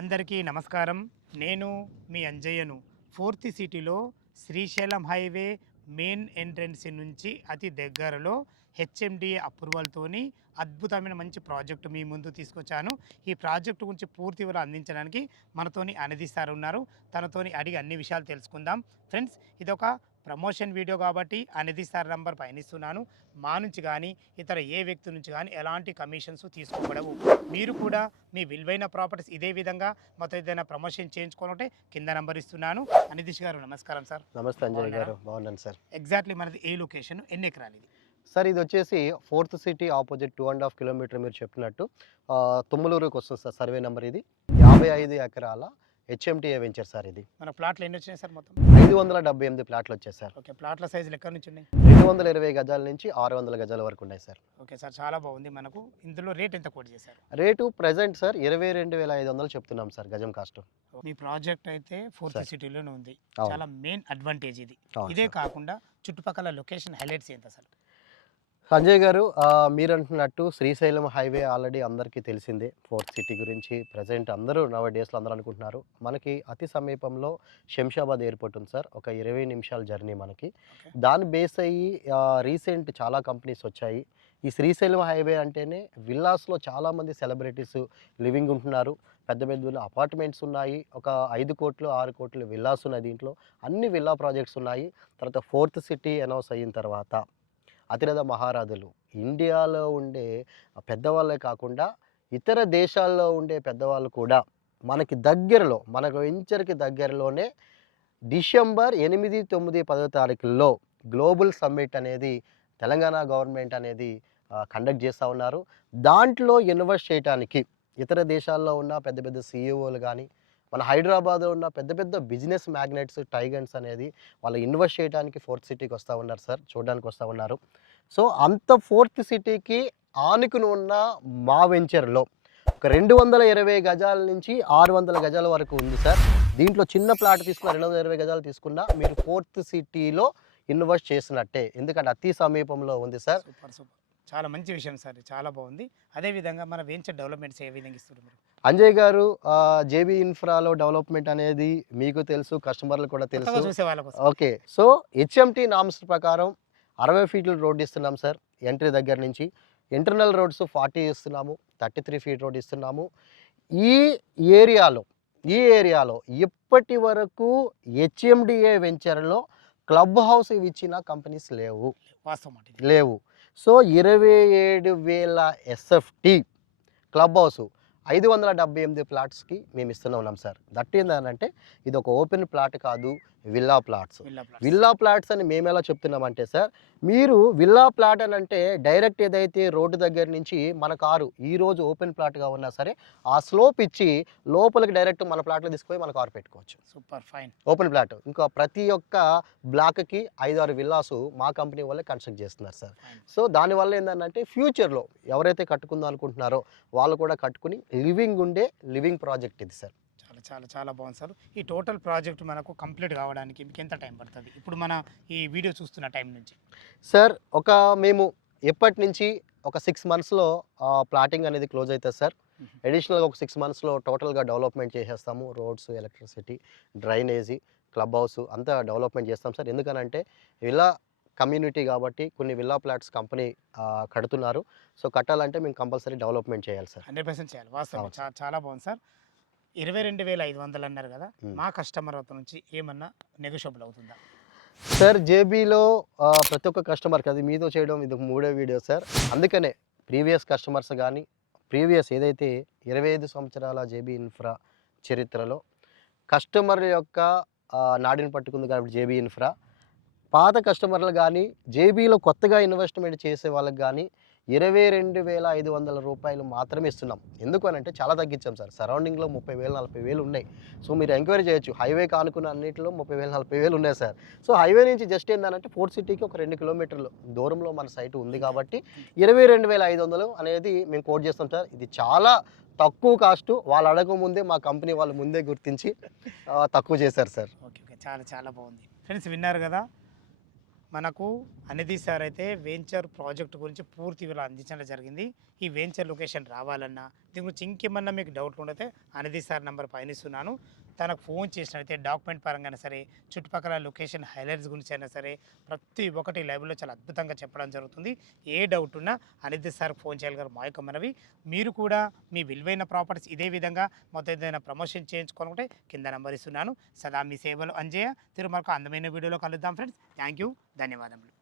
అందరికీ నమస్కారం. నేను మీ అంజయ్యను. ఫోర్త్ సిటీలో శ్రీశైలం హైవే మెయిన్ ఎంట్రన్స్ నుంచి అతి దగ్గరలో హెచ్ఎండిఏ అప్రూవల్తోని అద్భుతమైన మంచి ప్రాజెక్టు మీ ముందు తీసుకొచ్చాను. ఈ ప్రాజెక్టు గురించి పూర్తి వివరాలు అందించడానికి మనతోని అనిధి సార్ ఉన్నారు. తనతోని అడిగి అన్ని విషయాలు తెలుసుకుందాం. ఫ్రెండ్స్, ఇదొక ప్రమోషన్ వీడియో కాబట్టి అనిధి సార్ నంబర్ పైనిస్తున్నాను. మా నుంచి కానీ ఇతర ఏ వ్యక్తి నుంచి కానీ ఎలాంటి కమిషన్స్ తీసుకోబడవు. మీరు కూడా మీ విలువైన ప్రాపర్టీస్ ఇదే విధంగా మొత్తం ఏదైనా ప్రమోషన్ చేయించుకోవాలంటే కింద నంబర్ ఇస్తున్నాను. అనిధీష్ గారు నమస్కారం సార్. నమస్తే అంజయ్ గారు, బాగున్నాను సార్. ఎగ్జాక్ట్లీ మనది ఏ లొకేషన్, ఎన్ని ఎకరాలు ఇది? సార్ ఇది వచ్చేసి ఫోర్త్ సిటీ ఆపోజిట్ 2.5 కిలోమీటర్ మీరు చెప్పినట్టు తుమ్మలూరుకి వస్తుంది సార్. సర్వే నెంబర్ ఇది 55 ఎకరాల హెచ్ఎంటీఏ వెంచర్ సార్. ఇది మన ప్లాట్లు ఎన్ని వచ్చినాయి సార్? మొత్తం 578 ప్లాట్లు వచ్చాయి సార్. ఓకే, ప్లాట్ల సైజులు ఎక్కడి నుంచి ఉన్నాయి? 220 గజాల నుంచి 600 గజాల వరకు ఉన్నాయి సార్. ఓకే సార్, చాలా బాగుంది. మనకు ఇందులో రేట్ ఎంత కోట్ చేశారు? రేటు ప్రజెంట్ సార్ 22,500 చెప్తున్నాం సార్ గజం కాస్ట్. మీ ప్రాజెక్ట్ అయితే ఫోర్త్ సిటీలోనే ఉంది. అవును. చాలా మెయిన్ అడ్వాంటేజ్ ఇది. అవును ఇదే సార్. కాకుండా చుట్టుపక్కల లొకేషన్ హైలైట్స్ ఎంత సార్? సంజయ్ గారు, మీరు అంటున్నట్టు శ్రీశైలం హైవే ఆల్రెడీ అందరికీ తెలిసిందే. ఫోర్త్ సిటీ గురించి ప్రజెంట్ అందరూ నవ డేస్లో అందరూ అనుకుంటున్నారు. మనకి అతి సమీపంలో శంషాబాద్ ఎయిర్పోర్ట్ ఉంది సార్. ఒక 20 నిమిషాల జర్నీ మనకి. ఓకే. దాన్ని బేస్ అయ్యి రీసెంట్ చాలా కంపెనీస్ వచ్చాయి. ఈ శ్రీశైలం హైవే అంటేనే విల్లాస్లో చాలామంది సెలబ్రిటీస్ లివింగ్ ఉంటున్నారు. పెద్ద పెద్ద అపార్ట్మెంట్స్ ఉన్నాయి. ఒక 5 కోట్లు 6 కోట్లు విల్లాస్ ఉన్నాయి. దీంట్లో అన్ని విల్లా ప్రాజెక్ట్స్ ఉన్నాయి. తర్వాత ఫోర్త్ సిటీ అనౌన్స్ అయిన తర్వాత అతిరథ మహారాజులు ఇండియాలో ఉండే పెద్దవాళ్ళే కాకుండా ఇతర దేశాల్లో ఉండే పెద్దవాళ్ళు కూడా మనకి దగ్గరలో, మనకు వెంచర్కి దగ్గరలోనే డిసెంబర్ 8, 9, 10 తారీఖుల్లో గ్లోబల్ సమ్మిట్ అనేది తెలంగాణ గవర్నమెంట్ అనేది కండక్ట్ చేస్తూ ఉన్నారు. దాంట్లో ఇన్వెస్ట్ చేయడానికి ఇతర దేశాల్లో ఉన్న పెద్ద పెద్ద సీఈఓలు కానీ, మన హైదరాబాద్లో ఉన్న పెద్ద పెద్ద బిజినెస్ మ్యాగ్నెట్స్, టైగన్స్ అనేది వాళ్ళు ఇన్వెస్ట్ చేయడానికి ఫోర్త్ సిటీకి వస్తూ ఉన్నారు సార్, చూడడానికి వస్తూ ఉన్నారు. సో అంత ఫోర్త్ సిటీకి ఆనుకుని ఉన్న మా వెంచర్లో ఒక 220 గజాల నుంచి 600 గజాల వరకు ఉంది సార్. దీంట్లో చిన్న ప్లాట్ తీసుకున్న 220 గజాలు తీసుకున్నా మీరు ఫోర్త్ సిటీలో ఇన్వెస్ట్ చేసినట్టే, ఎందుకంటే అతి సమీపంలో ఉంది సార్. సూపర్ సూపర్, చాలా మంచి విషయం సార్, చాలా బాగుంది. అదేవిధంగా మన వెంచర్ డెవలప్మెంట్స్ ఏ విధంగా ఇస్తారు మీరు? అంజయ్ గారు, జేబీ ఇన్ఫ్రాలో డెవలప్మెంట్ అనేది మీకు తెలుసు, కస్టమర్లు కూడా కొత్తగా తెలుసు. చూసే వాళ్ళ కోసం. ఓకే, సో హెచ్ఎంటీ నామ్స్ ప్రకారం 60 ఫీట్ల రోడ్ ఇస్తున్నాం సార్. ఎంట్రీ దగ్గర నుంచి ఇంటర్నల్ రోడ్స్ 40 ఇస్తున్నాము, 33 ఫీట్ రోడ్ ఇస్తున్నాము. ఈ ఏరియాలో ఇప్పటి వరకు హెచ్ఎండిఏ వెంచర్లో క్లబ్ హౌస్ ఇచ్చిన కంపెనీస్ వాస్తవం అంటే ఇది. లేవు. సో 27,000 ఎస్ఎఫ్టీ క్లబ్ హౌస్ 578 ప్లాట్స్కి మేము ఇస్తూనే ఉన్నాం సార్. దట్ ఏంటంటే ఇది ఒక ఓపెన్ ప్లాట్ కాదు, విల్లా ప్లాట్స్. విల్లా ప్లాట్స్ అని మేము ఎలా చెప్తున్నామంటే సార్, మీరు విల్లా ప్లాట్ అని అంటే డైరెక్ట్ ఏదైతే రోడ్డు దగ్గర నుంచి మన కారు ఈరోజు ఓపెన్ ప్లాట్గా ఉన్నా సరే ఆ స్లోప్ ఇచ్చి లోపలికి డైరెక్ట్ మన ప్లాట్లో తీసుకుపోయి మన కారు పెట్టుకోవచ్చు. Super fine. Open plot. ఇంకా ప్రతి ఒక్క బ్లాక్కి 5-6 విల్లాసు మా కంపెనీ వాళ్ళే కన్స్ట్రక్ట్ చేస్తున్నారు సార్. సో దానివల్ల ఏంటంటే ఫ్యూచర్లో ఎవరైతే కట్టుకుందాం అనుకుంటున్నారో వాళ్ళు కూడా కట్టుకుని లివింగ్ ప్రాజెక్ట్ ఇది సార్. చాలా చాలా చాలా బాగుంది సార్. ఈ టోటల్ ప్రాజెక్ట్ మనకు కంప్లీట్ కావడానికి మీకు ఎంత టైం పడుతుంది ఇప్పుడు మన ఈ వీడియో చూస్తున్న టైం నుంచి? సార్ మేము ఎప్పటి నుంచి ఒక 6 మంత్స్లో ప్లాటింగ్ అనేది క్లోజ్ అవుతుంది సార్. అడిషనల్గా ఒక 6 మంత్స్లో టోటల్గా డెవలప్మెంట్ చేసేస్తాము. Roads, electricity, drainage, club house అంతా డెవలప్మెంట్ చేస్తాం సార్. ఎందుకనంటే విల్లా కమ్యూనిటీ కాబట్టి కొన్ని విల్లా ప్లాట్స్ కంపెనీ కడుతున్నారు. సో కట్టాలంటే మేము కంపల్సరీ డెవలప్మెంట్ చేయాలి సార్. 100% చేయాలి. వాస్తవం చాలా బాగుంది సార్. 22,500 అన్నారు కదా, మా కస్టమర్ నుంచి ఏమన్నా నెగోషియబుల్ అవుతుందా? సార్ జేబీలో ప్రతి ఒక్క కస్టమర్కి అది మీతో చేయడం ఇది 3వ వీడియో సార్. అందుకనే ప్రీవియస్ కస్టమర్స్ కానీ ప్రీవియస్ ఏదైతే 25 సంవత్సరాల జేబీ ఇన్ఫ్రా చరిత్రలో కస్టమర్ యొక్క నాడిని పట్టుకుంది కాబట్టి జేబీ ఇన్ఫ్రా పాత కస్టమర్లు కానీ జేబీలో కొత్తగా ఇన్వెస్ట్మెంట్ చేసే వాళ్ళకి కానీ 22,500 రూపాయలు మాత్రమే ఇస్తున్నాం. ఎందుకు అని అంటే చాలా తగ్గించాం సార్. సరౌండింగ్లో 30,000, 40,000 ఉన్నాయి. సో మీరు ఎంక్వైరీ చేయొచ్చు. హైవే కానుకున్న అన్నింటిలో 30,000, 40,000 ఉన్నాయి సార్. సో హైవే నుంచి జస్ట్ ఏంటంటే ఫోర్త్ సిటీకి ఒక 2 కిలోమీటర్లు దూరంలో మన సైట్ ఉంది కాబట్టి 22,500 అనేది మేము కోట్ చేస్తాం సార్. ఇది చాలా తక్కువ కాస్ట్. వాళ్ళు అడగక ముందే మా కంపెనీ వాళ్ళు ముందే గుర్తించి తక్కువ చేశారు సార్. ఓకే ఓకే, చాలా చాలా బాగుంది. ఫ్రెండ్స్ విన్నారు కదా, మనకు అనిధి సార్ అయితే వెంచర్ ప్రాజెక్ట్ గురించి పూర్తి వివరాలు అందించడం జరిగింది. ఈ వెంచర్ లొకేషన్ రావాలన్నా దీని గురించి ఇంకేమన్నా మీకు డౌట్లు ఉంటే అనిధి సార్ నంబర్ పైన ఇస్తున్నాను. తనకు ఫోన్ చేసినట్లయితే డాక్యుమెంట్ పరంగా అయినా సరే, చుట్టుపక్కల లొకేషన్ హైలైట్స్ గురించి అయినా సరే ప్రతి ఒక్కటి లైవ్లో చాలా అద్భుతంగా చెప్పడం జరుగుతుంది. ఏ డౌట్ ఉన్నా అనిధి సార్కి ఫోన్ చేయగలరు మా యొక్క మనవి. మీరు కూడా మీ విలువైన ప్రాపర్టీస్ ఇదే విధంగా మొత్తం ఏదైనా ప్రమోషన్ చేయించుకోవాలంటే కింద నంబర్ ఇస్తున్నాను. సదా మీ సేవలు అంజయ్య. తిరుమలకు అందమైన వీడియోలో కలుద్దాం ఫ్రెండ్స్. Thank you. ధన్యవాదములు.